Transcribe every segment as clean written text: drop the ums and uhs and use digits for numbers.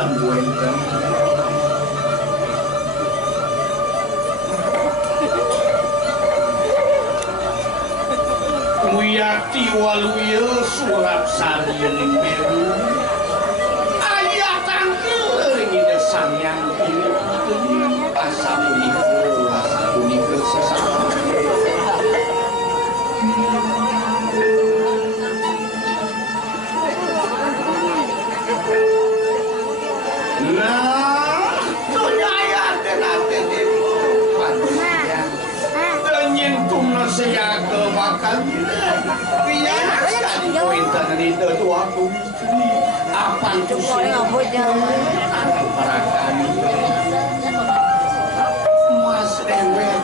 boten wonten. Wiyati waluya sulap saryening meru. Ayah tangkil ing sang yang pilih asa punika sesama. Saya ke makan dia sekali pointan itu aku apa itu parakan mas dewek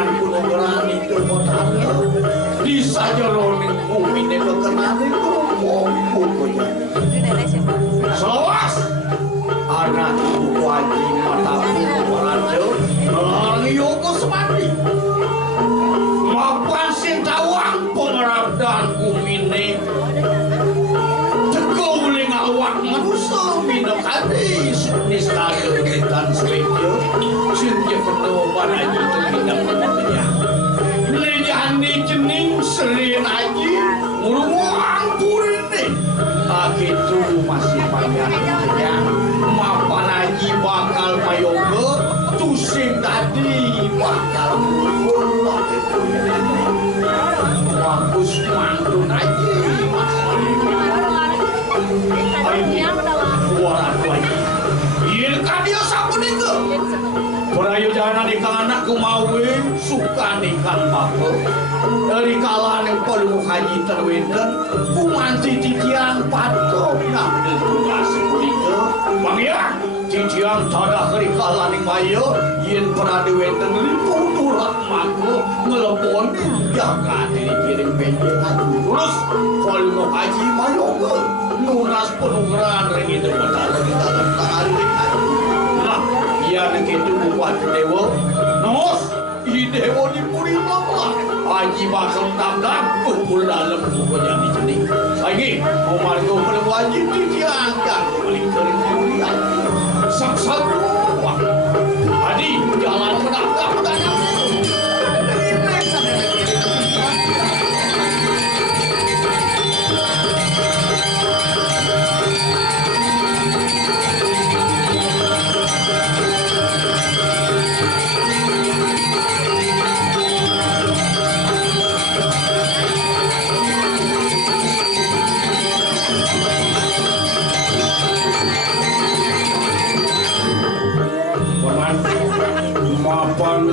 Paman kuno berani termotanya di sajeroning bumi ne kekenane kumpul selawas anak wajib mata raja melarang yoko semati mapan sintawang pengerabdan bumi ne tegauling awak manusia minok hadis nistaya dan sebejo sinja penuh pada itu tidak pernah lejani jening serin aji murungu ampun nih begitu masih banyak yang mapan aji bakal mayoga tusing tadi bakal murungu bagus mantun aji warat lagi iya kan dia sabun itu Perayu jana di anak kumawe suka nikah bapak dari kalangan yang perlu haji terwinten kumanti ciciang patok nak ditugasi kulika bang ya ciciang tadah dari kalangan yang bayo yin pernah diwinten lipur turat mako ngelepon jaga diri kirim benjengan terus perlu haji mayoga nunas penunggeran ring itu benar di dalam tangan nah iya begitu buat dewa nos i dewa dipurima lah haji bakal tambah kumpul dalam bukunya di sini lagi umargo perlu wajib diangkat balik kering mulia saksa doang adi jalan menangkap menangkap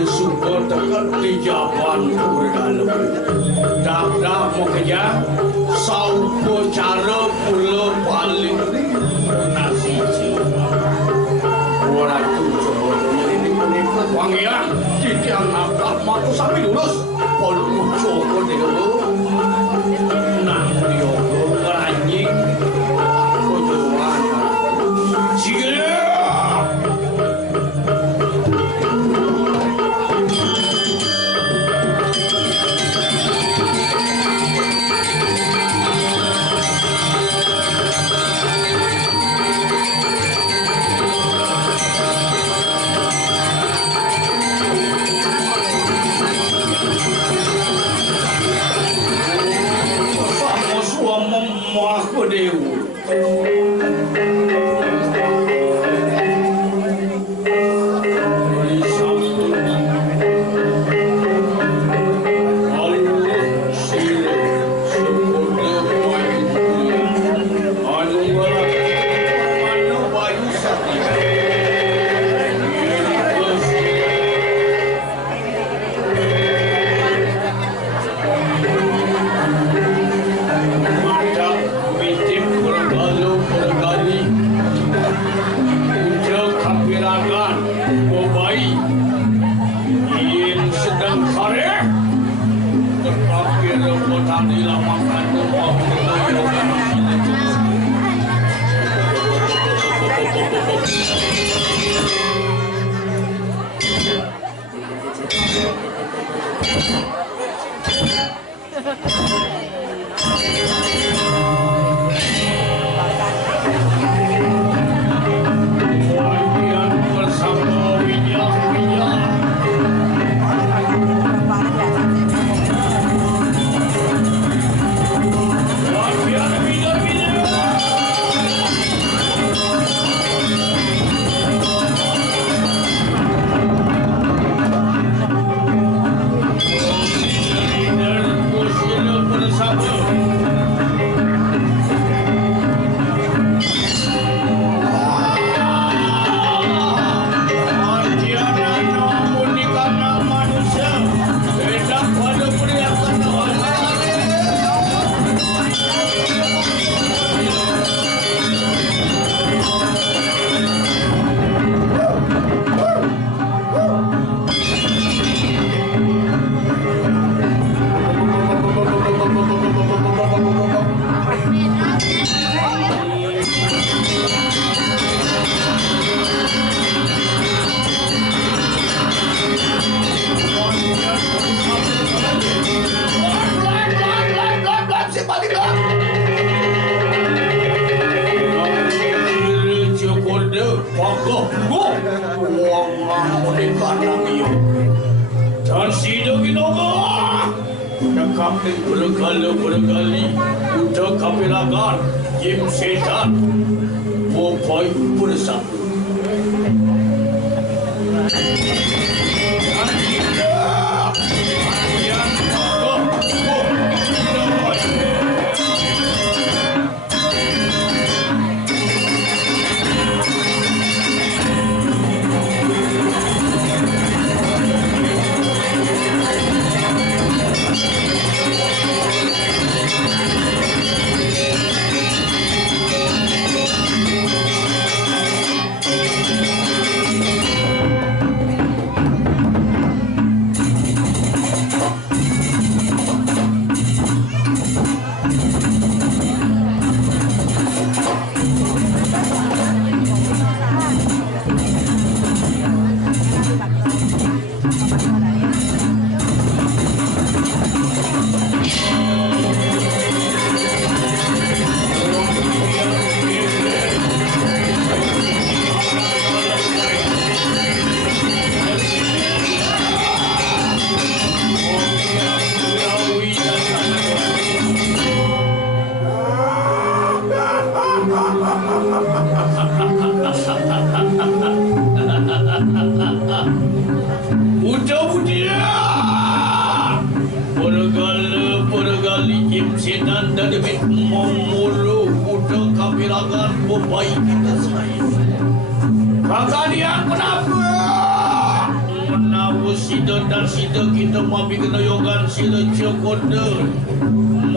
suka dekat di jaban berdalam dak-dak mau kerja saupo cara pula paling nasi cipa orang itu sebetulnya ini menikah wangian ciciang nampak matu sampai lulus polu cokot dulu nah dia keranjing kojoan sigil Kapten berkali udah kapilakan Jim Setan Boboy bersatu.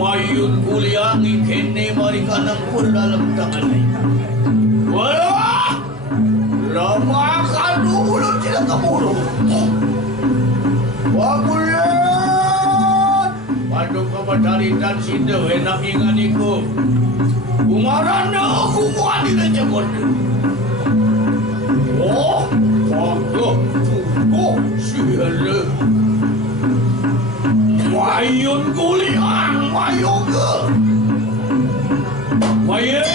Mayun kuliangi kene mari kanang pur dalam tangan ni. Wah, lama kanu mulut tidak kemulu. Wah kuliah, padu kepadari dan sida enak inganiku. Umarana aku muat di cekot. Oh, padu tuku sihala. Mayun kuliah, mayun ke? Mayun.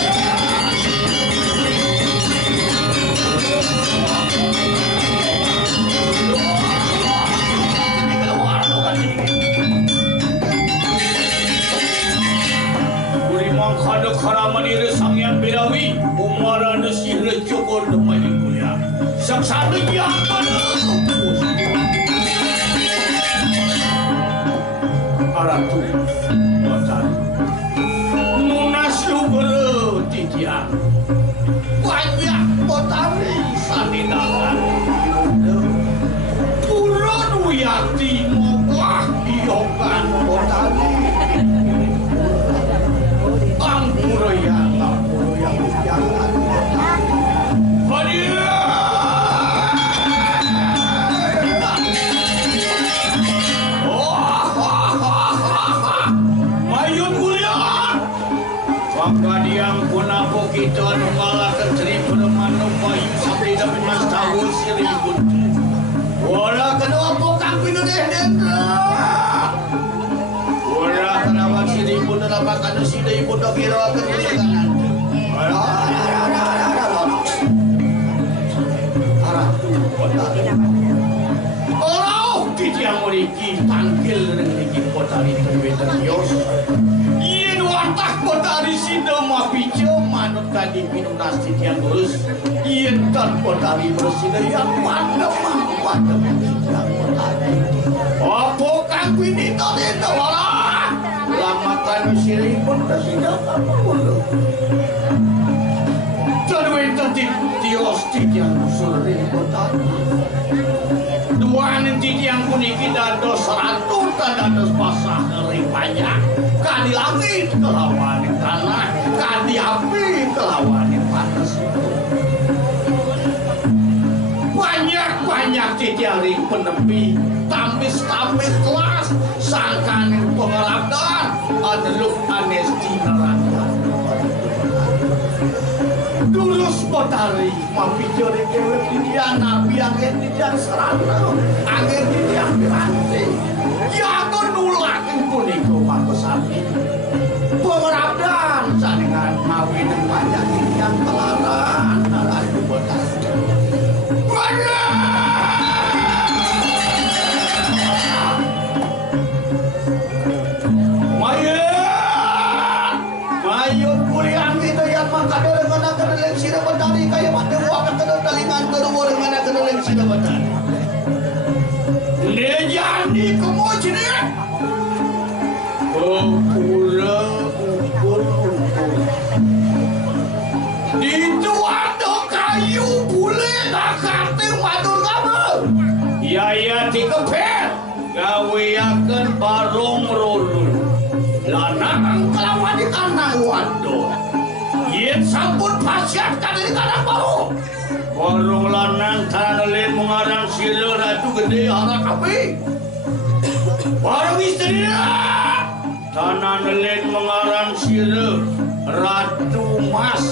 Kurimang kada karaman ire sangyan birawi, umarana sihre cokor de mayun kuliah. Saksana yang mana? Aratu Botan Nunasu bertitian banyak Botari sanidangan turun wiyati mogah iyokan Botari ampura yang jalan hadir. Kadiang punapok itu anu ngalakan seribu manu bayi sampai dapat mas tahun seribu. Wala kedua pokang pinu deh. Wala kenapa seribu dalam kanu sida ibu dah kira akan kanan. Orang titiang meriki tangkil dengan meriki potari terbetan yos. Tak Botari sida mapice manut kadi minum nasi tiang lurus. Ien tan Botari bersida yang mana yang Botari. Apa kang ini tadi wala? Lama kan siri pun bersida apa puluh. Terwin tadi tios tiang suri Botari. Dua nanti tiang kuniki dan dos ratu dan dos pasah ngeri banyak. Kadi langit kelawan tanah, kadi api kelawan panas. Banyak titiari penepi, tamis kelas, sangkan pengalaman, adeluk anesti neraka. Dulus Botari, mapijori kewek titian nabi angin titian serana, angin titian piranti. Ya nulak puniku makosami. Pengerabdan saningan mawi dan banyak yang telaran nalayu Botari. di kemojine pura ukur itu ada kayu bule nakate matur kamu yaya dikepet gaweaken barong rolul lanang kelawan ikanang wado yen sampun pasiat kadiri kanang baru barong lanang tanelin mengarang sila ratu gede arak api barong istrinya tanah nelin mengarang sila ratu mas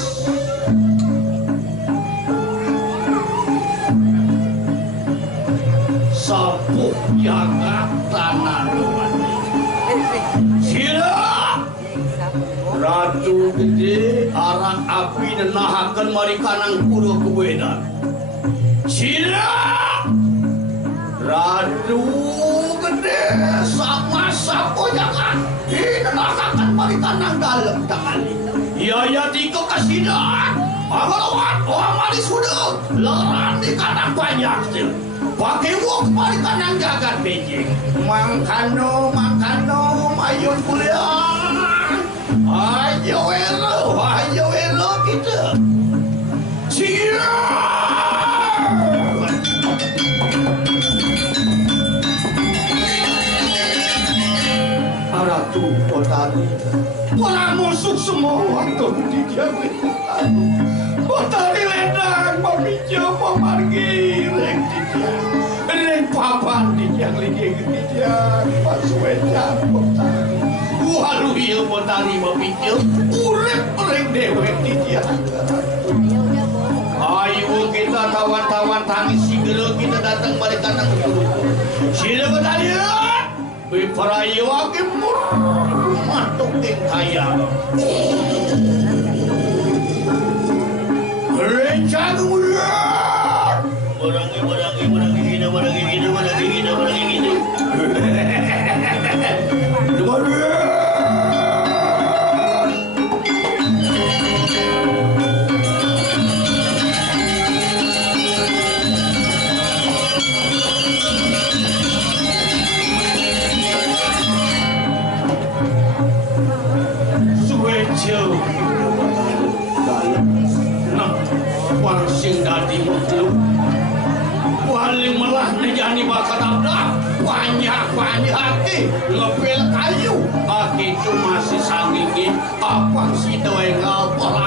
sapuh jaga tanah lewati sila ratu gede arak api nenahaken mari kanang pura kewedan sila ratu gede sama sapuh jaga nenahaken mari kanang dalem tangan iya tiko kasidan agalawan mari sudah leran di kanang banyak sih pakai wong mari kanang jagat bejing mangkano mayun kuliah ayo elo kita siap Ratu Potari pola musuh semua waktu di jawi Potari ledang pemicu pemargi reng dijang reng papan dijang lagi dijang pasuecan Potari walu iya Potari pemicu urep reng dewek dijang ayo kita tawan-tawan tangis sigelo kita datang balik kanang guru sila Potari Perayu akim mantuk ting kaya rencang mulia Barangi jauh dalam nah wangsing dadi makhluk paling melah nejani bakal ada banyak hati ngepil kayu aki itu masih sanggigi apa si doengal para